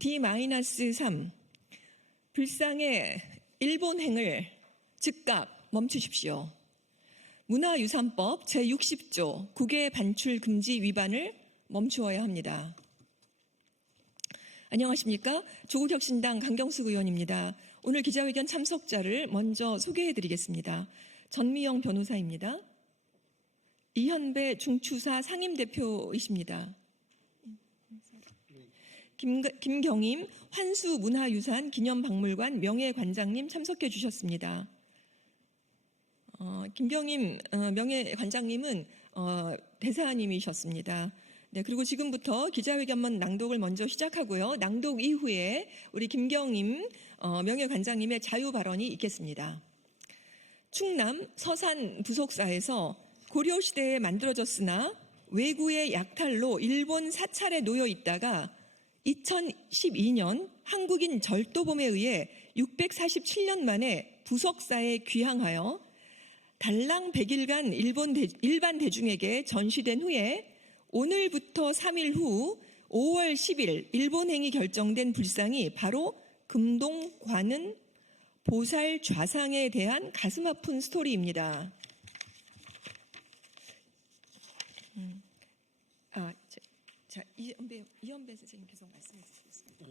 D-3 불상의 일본행을 즉각 멈추십시오. 문화유산법 제60조 국외 반출 금지 위반을 멈추어야 합니다. 안녕하십니까? 조국혁신당 강경숙 의원입니다. 오늘 기자회견 참석자를 먼저 소개해드리겠습니다. 전미영 변호사입니다. 이현배 중추사 상임대표이십니다. 김경임 환수문화유산 기념박물관 명예관장님 참석해 주셨습니다. 김경임 명예관장님은 대사님이셨습니다. 네, 그리고 지금부터 기자회견문 낭독을 먼저 시작하고요. 낭독 이후에 우리 김경임 명예관장님의 자유 발언이 있겠습니다. 충남 서산 부속사에서 고려시대에 만들어졌으나 왜구의 약탈로 일본 사찰에 놓여 있다가 2012년 한국인 절도범에 의해 647년 만에 부석사에 귀향하여 달랑 100일간 일반 대중에게 전시된 후에 오늘부터 3일 후 5월 10일 일본행이 결정된 불상이 바로 금동 관은 보살 좌상에 대한 가슴 아픈 스토리입니다. 자, 이현배 선생님 계속 말씀해 주시겠습니다.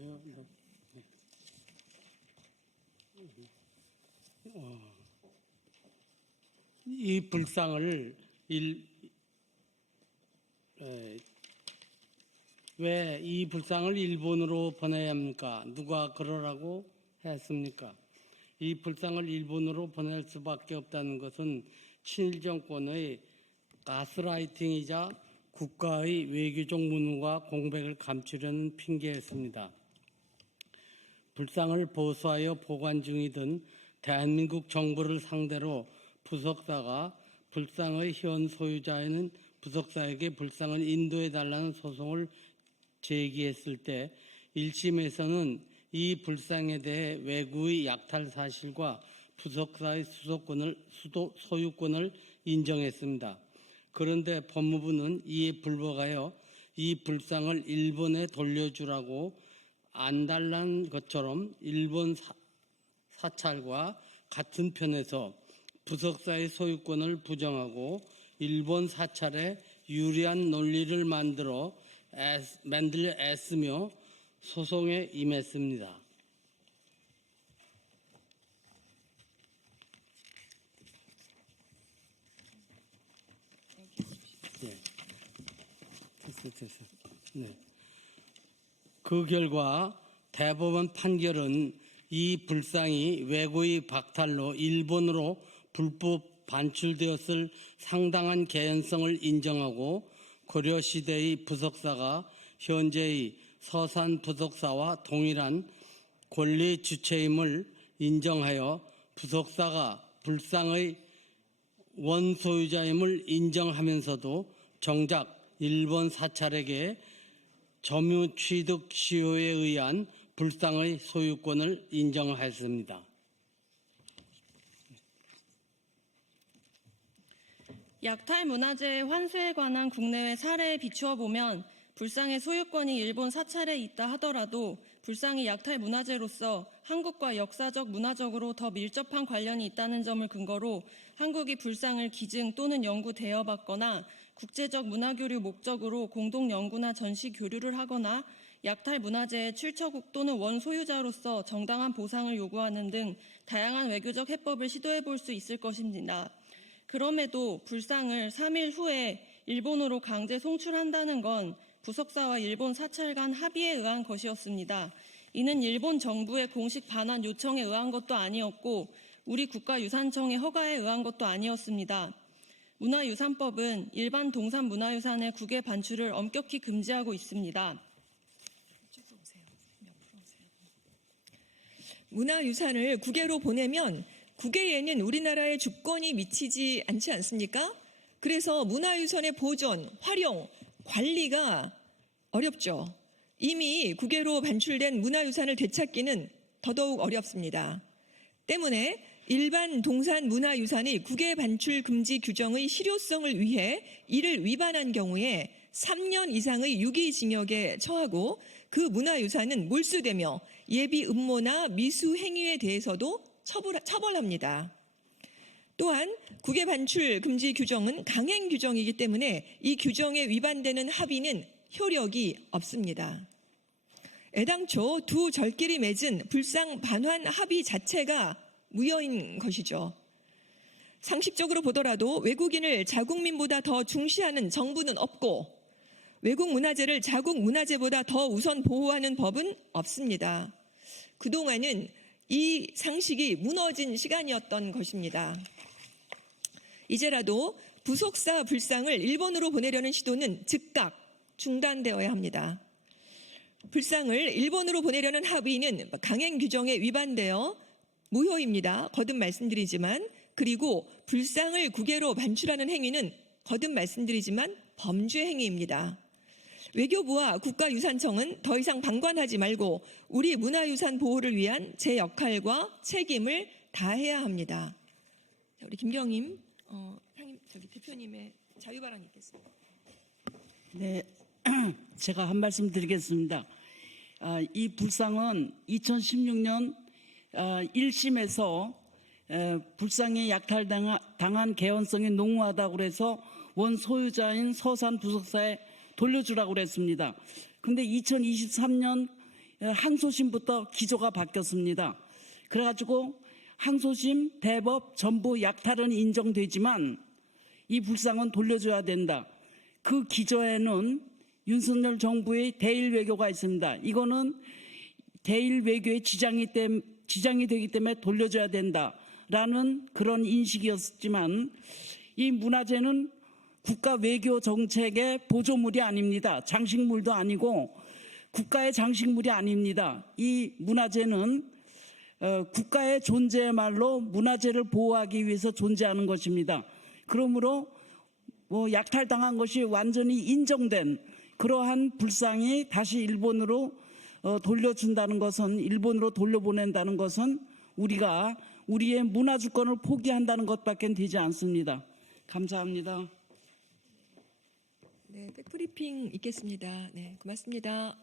이 불상을 왜 이 불상을 일본으로 보내야 합니까? 누가 그러라고 했습니까? 이 불상을 일본으로 보낼 수밖에 없다는 것은 친일 정권의 가스라이팅이자 국가의 외교적 무능과 공백을 감추려는 핑계였습니다. 불상을 보수하여 보관 중이던 대한민국 정부를 상대로 부석사가 불상의 현 소유자인 부석사에게 불상을 인도해달라는 소송을 제기했을 때 1심에서는 이 불상에 대해 외구의 약탈 사실과 부석사의 소유권을 인정했습니다. 그런데 법무부는 이에 불복하여 이 불상을 일본에 돌려주라고 안 달란 것처럼 일본 사찰과 같은 편에서 부석사의 소유권을 부정하고 일본 사찰에 유리한 논리를 만들려 애쓰며 소송에 임했습니다. 네. 됐어. 네. 그 결과 대법원 판결은 이 불상이 외구의 박탈로 일본으로 불법 반출되었을 상당한 개연성을 인정하고 고려시대의 부석사가 현재의 서산 부석사와 동일한 권리 주체임을 인정하여 부석사가 불상의 원소유자임을 인정하면서도 정작 일본 사찰에게 점유 취득 시효에 의한 불상의 소유권을 인정하였습니다. 약탈 문화재의 환수에 관한 국내외 사례에 비추어 보면 불상의 소유권이 일본 사찰에 있다 하더라도 불상이 약탈 문화재로서 한국과 역사적, 문화적으로 더 밀접한 관련이 있다는 점을 근거로 한국이 불상을 기증 또는 연구 대여받거나 국제적 문화교류 목적으로 공동 연구나 전시 교류를 하거나 약탈 문화재의 출처국 또는 원소유자로서 정당한 보상을 요구하는 등 다양한 외교적 해법을 시도해 볼 수 있을 것입니다. 그럼에도 불상을 3일 후에 일본으로 강제 송출한다는 건 부석사와 일본 사찰 간 합의에 의한 것이었습니다. 이는 일본 정부의 공식 반환 요청에 의한 것도 아니었고 우리 국가유산청의 허가에 의한 것도 아니었습니다. 문화유산법은 일반 동산 문화유산의 국외 반출을 엄격히 금지하고 있습니다. 문화유산을 국외로 보내면 국외에는 우리나라의 주권이 미치지 않지 않습니까? 그래서 문화유산의 보존, 활용, 관리가 어렵죠. 이미 국외로 반출된 문화유산을 되찾기는 더더욱 어렵습니다. 때문에 일반 동산 문화유산이 국외 반출 금지 규정의 실효성을 위해 이를 위반한 경우에 3년 이상의 유기징역에 처하고 그 문화유산은 몰수되며 예비 음모나 미수 행위에 대해서도 처벌합니다. 또한 국외 반출 금지 규정은 강행 규정이기 때문에 이 규정에 위반되는 합의는 효력이 없습니다. 애당초 두 절끼리 맺은 불상 반환 합의 자체가 무효인 것이죠. 상식적으로 보더라도 외국인을 자국민보다 더 중시하는 정부는 없고 외국 문화재를 자국 문화재보다 더 우선 보호하는 법은 없습니다. 그동안은 이 상식이 무너진 시간이었던 것입니다. 이제라도 부속사 불상을 일본으로 보내려는 시도는 즉각 중단되어야 합니다. 불상을 일본으로 보내려는 합의는 강행 규정에 위반되어 무효입니다. 거듭 말씀드리지만, 그리고 불상을 국외로 반출하는 행위는 거듭 말씀드리지만 범죄 행위입니다. 외교부와 국가유산청은 더 이상 방관하지 말고 우리 문화유산 보호를 위한 제 역할과 책임을 다해야 합니다. 우리 김경임 대표님의 자유발언이 있겠습니다. 네, 제가 한 말씀 드리겠습니다. 이 불상은 2016년 1심에서 불상에 약탈당한 개연성이 농후하다고 그래서 원 소유자인 서산 부속사에 돌려주라고 그랬습니다. 그런데 2023년 항소심부터 기조가 바뀌었습니다. 그래가지고 항소심, 대법 전부 약탈은 인정되지만 이 불상은 돌려줘야 된다. 그 기조에는 윤석열 정부의 대일 외교가 있습니다. 이거는 대일 외교의 지장이 되기 때문에 돌려줘야 된다라는 그런 인식이었지만 이 문화재는 국가 외교 정책의 보조물이 아닙니다. 장식물도 아니고 국가의 장식물이 아닙니다. 이 문화재는 국가의 존재말로 문화재를 보호하기 위해서 존재하는 것입니다. 그러므로 약탈당한 것이 완전히 인정된 그러한 불상이 다시 일본으로 돌려준다는 것은, 일본으로 돌려보낸다는 것은 우리가 우리의 문화주권을 포기한다는 것밖에 되지 않습니다. 감사합니다. 네, 백브리핑 있겠습니다. 네, 고맙습니다.